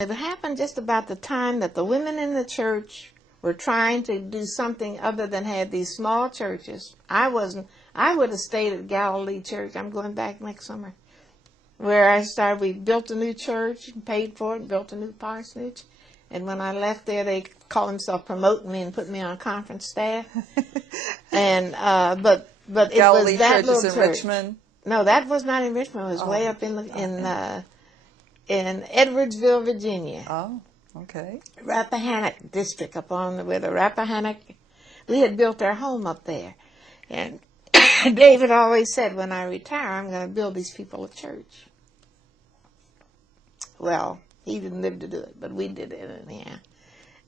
It happened just about the time that the women in the church were trying to do something other than have these small churches. I would have stayed at Galilee Church. I'm going back next summer. Where I started, we built a new church, paid for it, built a new parsonage. And when I left there, they called themselves promoting me and put me on conference staff. And but it Galilee was that Church little is in church. Richmond? No, that was not in Richmond. It was way up in Edwardsville, Virginia. Oh, okay. Rappahannock district up on where the Rappahannock, we had built our home up there. And David always said, when I retire, I'm going to build these people a church. Well, he didn't live to do it, but we did it anyhow.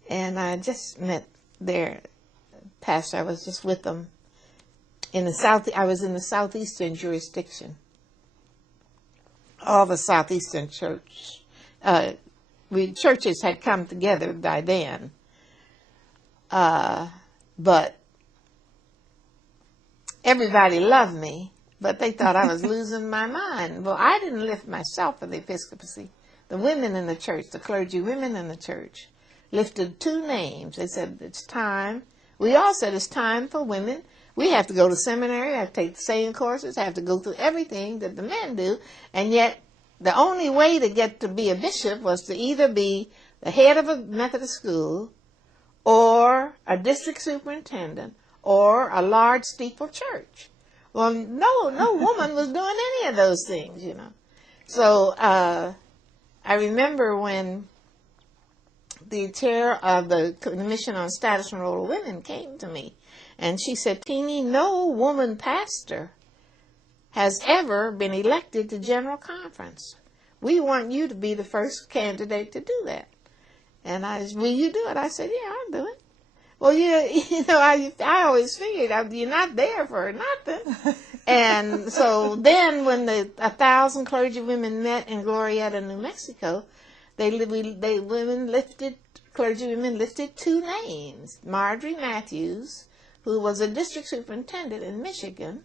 And I just met their pastor. I was just with them in the south. I was in the southeastern jurisdiction. All the southeastern churches had come together by then, but everybody loved me, but they thought I was losing my mind. Well, I didn't lift myself for the episcopacy. The women in the church, the clergy women in the church, lifted two names. They said, it's time. We all said it's time for women. We have to go to seminary, have to take the same courses, have to go through everything that the men do, and yet the only way to get to be a bishop was to either be the head of a Methodist school or a district superintendent or a large steeple church. Well, no woman was doing any of those things, you know. So I remember when the chair of the Commission on Status and Role of Women came to me, and she said, Teenie, no woman pastor has ever been elected to General Conference. We want you to be the first candidate to do that. And I said, will you do it? I said, yeah, I'll do it. Well, you know, I always figured you're not there for nothing. And so then when the 1,000 clergy women met in Glorieta, New Mexico, clergy women lifted two names. Marjorie Matthews, who was a district superintendent in Michigan,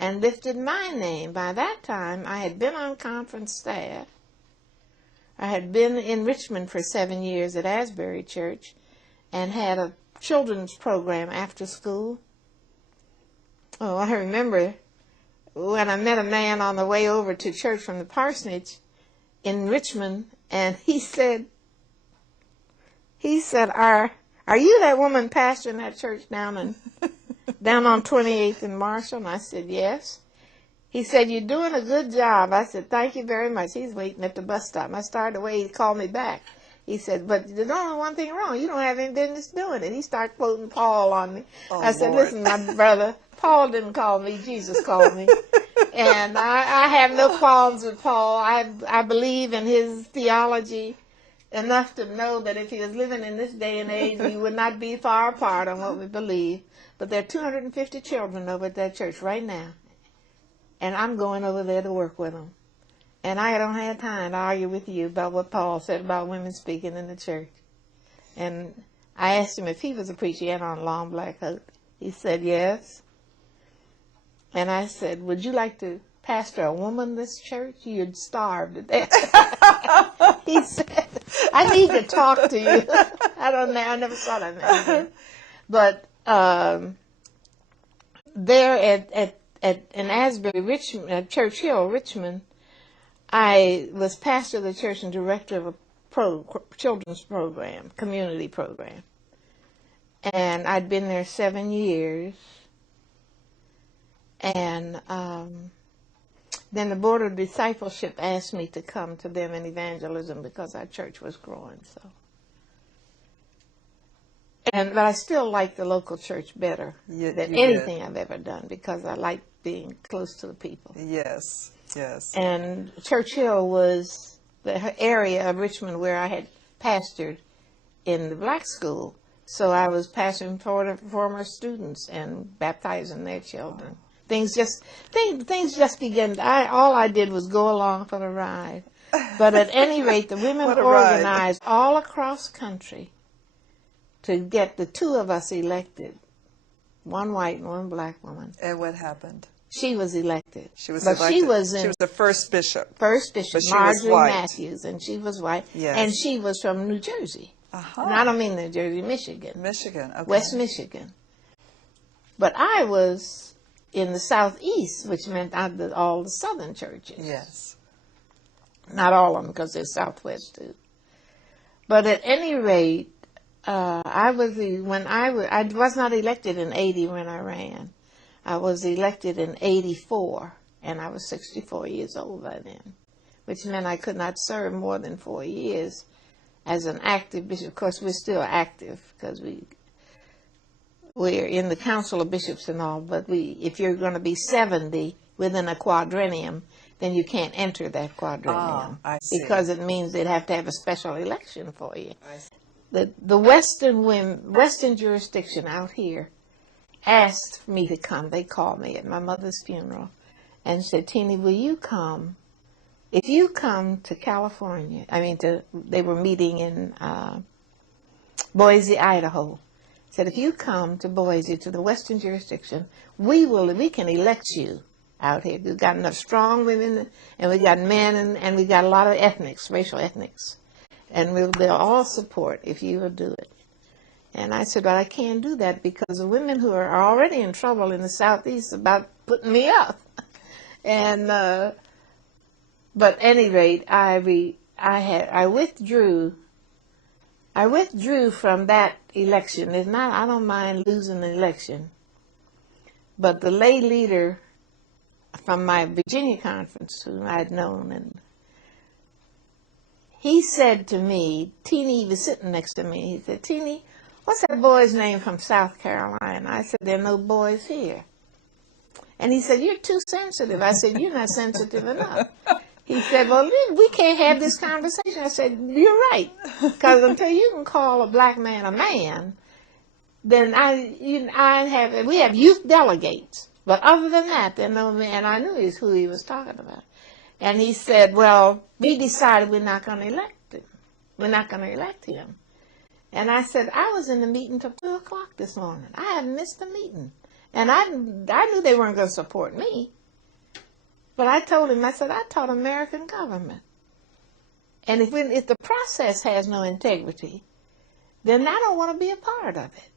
and lifted my name. By that time, I had been on conference staff. I had been in Richmond for 7 years at Asbury Church and had a children's program after school. Oh, I remember when I met a man on the way over to church from the parsonage in Richmond, and he said, are you that woman pastoring that church down on 28th and Marshall? And I said, yes. He said, you're doing a good job. I said, thank you very much. He's waiting at the bus stop. I started away. He called me back. He said, but there's only one thing wrong. You don't have any business doing it. He started quoting Paul on me. Oh, I said, Lord. listen, my brother, Paul didn't call me. Jesus called me. And I have no qualms with Paul. I believe in his theology enough to know that if he was living in this day and age, we would not be far apart on what we believe. But there are 250 children over at that church right now. And I'm going over there to work with them. And I don't have time to argue with you about what Paul said about women speaking in the church. And I asked him if he was a preacher. He had on a long black coat. He said yes. And I said, would you like to pastor a womanless church? You'd starve to death. He said, I need to talk to you. I don't know. I never saw that man. But there in Asbury, Richmond, at Church Hill, Richmond, I was pastor of the church and director of a children's program, community program. And I'd been there 7 years. And then the Board of Discipleship asked me to come to them in evangelism because our church was growing. But I still like the local church better than anything I've ever done because I like being close to the people. Yes, yes. And Church Hill was the area of Richmond where I had pastored in the black school. So I was pastoring former students and baptizing their children. Things just began. All I did was go along for the ride. But at any rate, the women organized all across country to get the two of us elected, one white and one black woman. And what happened? She was elected. She was but elected. She was the first bishop. First bishop, But she Marjorie was white. Matthews, and she was white. Yes. And she was from New Jersey. Uh-huh. And I don't mean New Jersey, Michigan. Michigan, okay. West Michigan. But I was in the southeast, which meant all the southern churches. Yes. Not all of them, because there's southwest too. But at any rate, I was not elected in 80 when I ran. I was elected in 84, and I was 64 years old by then, which meant I could not serve more than 4 years as an active bishop. Of course, we're still active because we're in the Council of Bishops and all, but if you're going to be 70 within a quadrennium, then you can't enter that quadrennium. I see. Because it means they'd have to have a special election for you. I see. The Western jurisdiction out here asked me to come. They called me at my mother's funeral and said, "Teeny, will you come? If you come to California," they were meeting in Boise, Idaho. Said, "If you come to Boise, to the Western jurisdiction, we can elect you out here. We've got enough strong women, and we got men, and we got a lot of ethnics, racial ethnics. And they'll all support if you will do it." And I said, "But I can't do that because the women who are already in trouble in the Southeast about putting me up." And but at any rate, I withdrew. I withdrew from that election. I don't mind losing the election, but the lay leader from my Virginia conference, whom I had known, and he said to me, Teeny, he was sitting next to me, he said, "Teeny, what's that boy's name from South Carolina?" I said, "There are no boys here." And he said, "You're too sensitive." I said, "You're not sensitive enough." He said, "Well, we can't have this conversation." I said, "You're right, because until you can call a black man a man, then we have youth delegates. But other than that, there are no men." And I knew who he was talking about. And he said, "Well, we decided we're not going to elect him. We're not going to elect him." And I said, "I was in the meeting till 2 o'clock this morning. I hadn't missed the meeting. And I knew they weren't going to support me. But I told him, I said, I taught American government. And if the process has no integrity, then I don't want to be a part of it."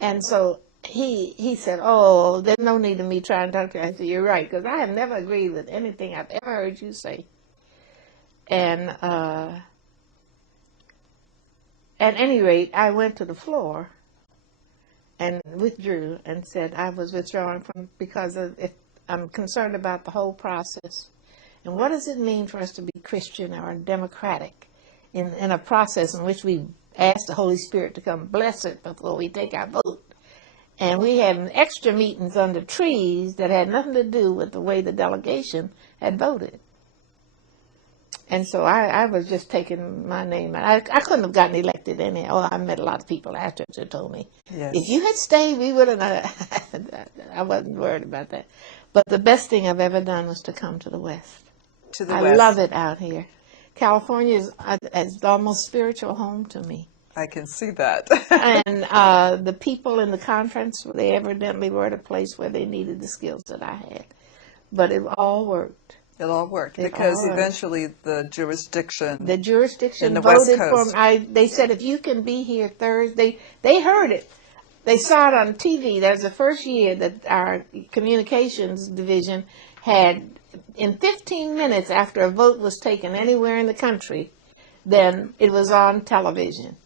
And so he said, "Oh, there's no need of me trying to talk to you." I said, "You're right, because I have never agreed with anything I've ever heard you say." And at any rate, I went to the floor and withdrew and said I was withdrawing because I'm concerned about the whole process. And what does it mean for us to be Christian or democratic in a process in which we ask the Holy Spirit to come bless it before we take our vote? And we had extra meetings under trees that had nothing to do with the way the delegation had voted. And so I was just taking my name. I couldn't have gotten elected anyhow. I met a lot of people afterwards who told me, yes, if you had stayed, we would have. I wasn't worried about that. But the best thing I've ever done was to come to the West. I love it out here. California is almost spiritual home to me. I can see that. And the people in the conference, they evidently were at a place where they needed the skills that I had. But it all worked. It all worked because eventually the jurisdiction in the voted West Coast. They said, if you can be here Thursday, they heard it. They saw it on TV. That was the first year that our communications division had, in 15 minutes after a vote was taken anywhere in the country, then it was on television.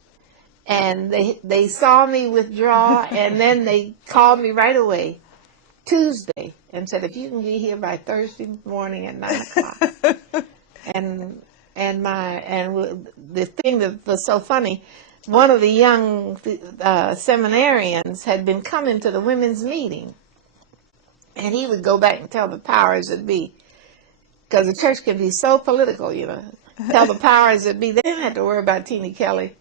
And they saw me withdraw, and then they called me right away, Tuesday, and said, if you can be here by Thursday morning at 9 o'clock. and the thing that was so funny, one of the young seminarians had been coming to the women's meeting, and he would go back and tell the powers that be, because the church can be so political, tell the powers that be. They didn't have to worry about Teeny Kelly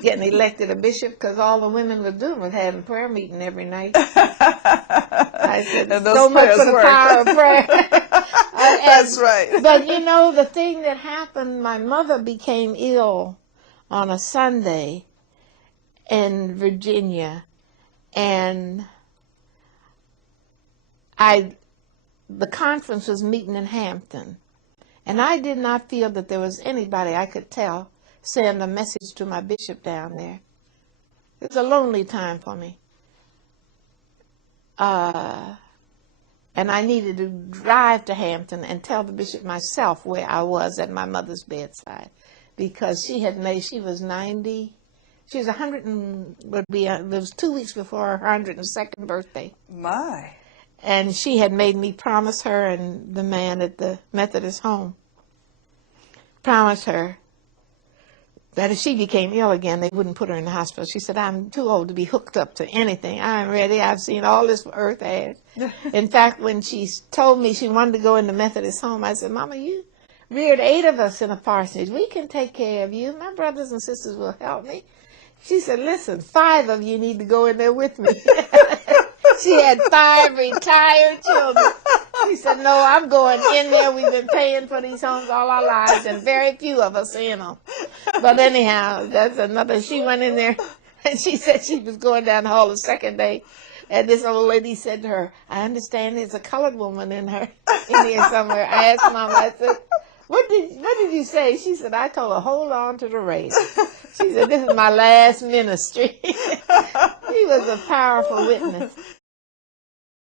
getting elected a bishop, because all the women were doing was having prayer meeting every night. I said, so much for the power of prayer. That's right. But the thing that happened, my mother became ill on a Sunday in Virginia, and the conference was meeting in Hampton, and I did not feel that there was anybody I could send a message to my bishop down there. It was a lonely time for me. And I needed to drive to Hampton and tell the bishop myself where I was at my mother's bedside, because she was 90. She was 100 and it was 2 weeks before her 102nd birthday. My. And she had made me promise her, and the man at the Methodist home promised her that if she became ill again, they wouldn't put her in the hospital. She said, I'm too old to be hooked up to anything. I'm ready. I've seen all this earth has. In fact, when she told me she wanted to go in the Methodist home, I said, Mama, you reared 8 of us in a parsonage. We can take care of you. My brothers and sisters will help me. She said, listen, 5 of you need to go in there with me. She had 5 retired children. She said, no, I'm going in there. We've been paying for these homes all our lives, and very few of us are in them. But anyhow, that's another. She went in there, and she said she was going down the hall the second day, and this old lady said to her, I understand there's a colored woman in here somewhere. I asked Mama, I said, what did you say? She said, I told her, hold on to the race. She said, this is my last ministry. She was a powerful witness.